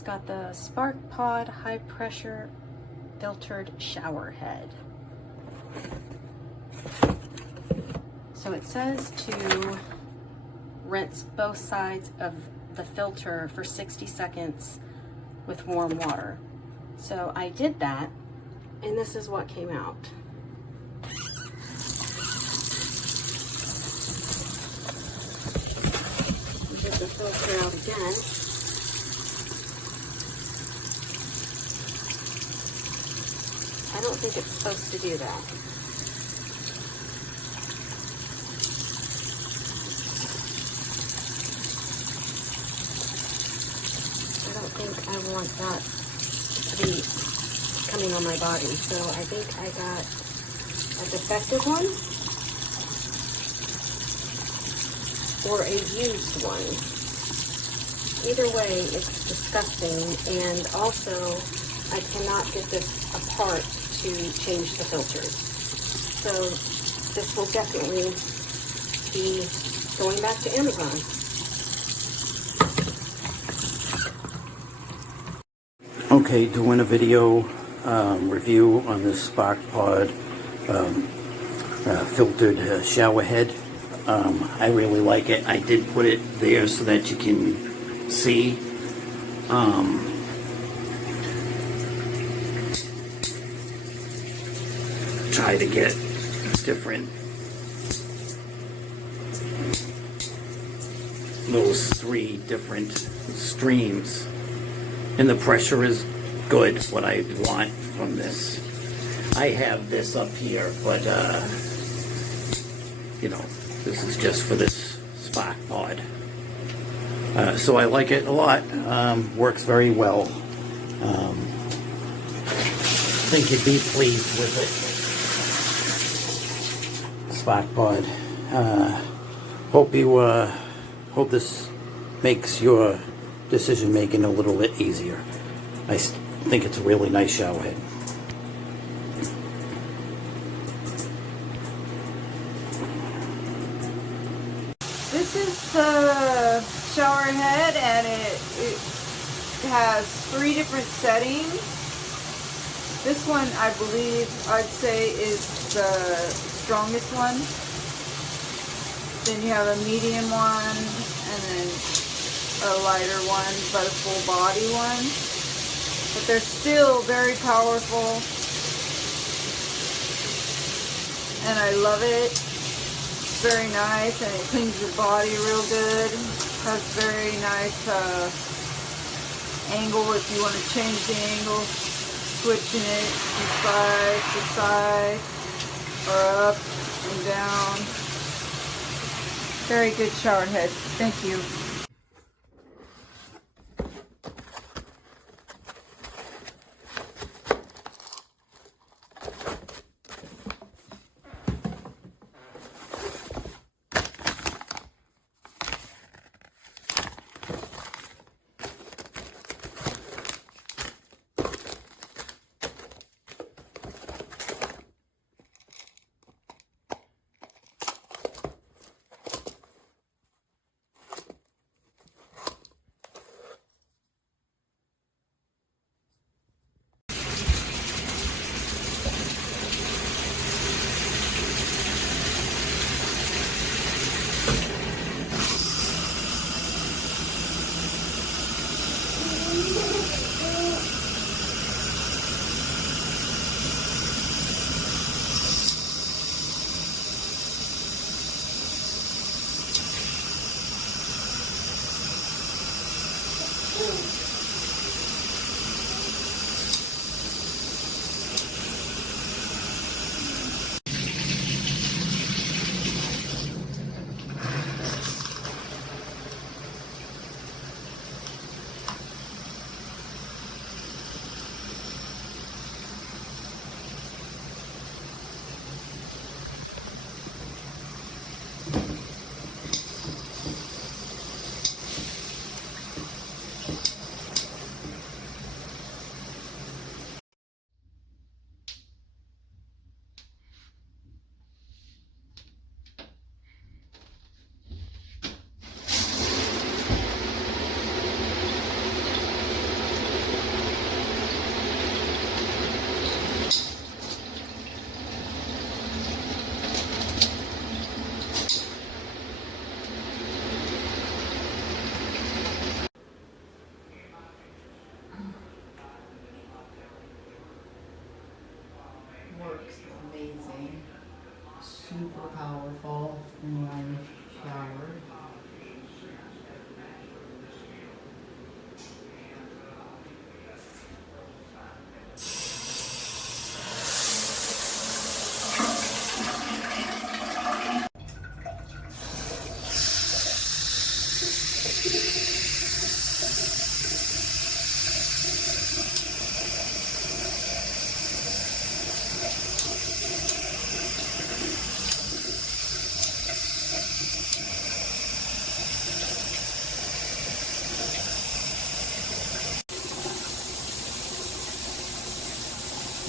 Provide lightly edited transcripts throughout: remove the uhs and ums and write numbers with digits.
just got the SparkPod high pressure filtered shower head. So it says to rinse both sides of the filter for 60 seconds with warm water. So I did that, and this is what came out. Get the filter out again. I don't think it's supposed to do that. I don't think I want that to be coming on my body, so I think I got a defective one or a used one. Either way, it's disgusting, and also I cannot get this apart to change the filters. So this will definitely be going back to Amazon. Okay, doing a video review on this SparkPod filtered shower head. I really like it. I did put it there so that you can see. Try to get different, those 3 different streams, and the pressure is good, what I want from this. I have this up here, but you know, this is just for this SparkPod. So I like it a lot. Works very well. I think you'd be pleased with it. SparkPod. Hope this makes your decision making a little bit easier. I think it's a really nice shower head. This is the shower head, and it has 3 different settings. This one, I believe, I'd say is the strongest one. Then you have a medium one, and then a lighter one, but a full body one. But they're still very powerful, and I love it. It's very nice, and it cleans your body real good. Has very nice angle if you want to change the angle. Switching it from side to side, or up and down. Very good shower head. Thank you.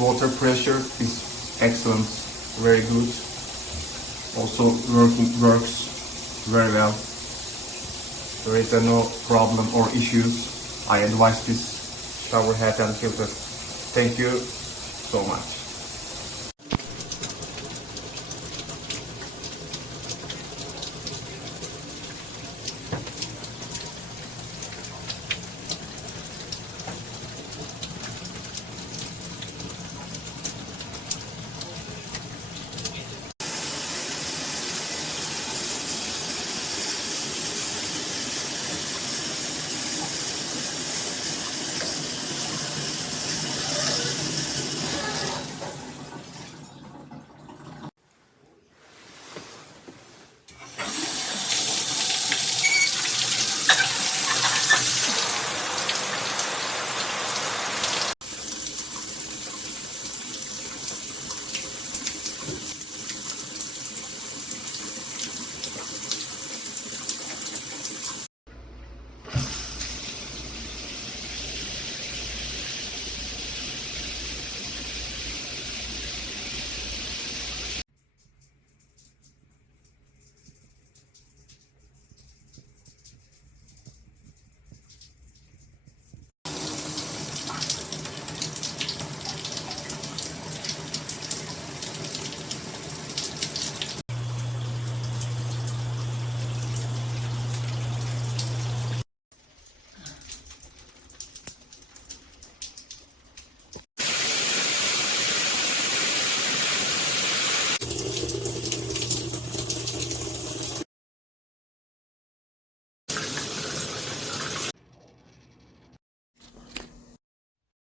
water pressure is excellent, very good. Also works very well. There is no problem or issues. I advise this shower head and filter. Thank you so much.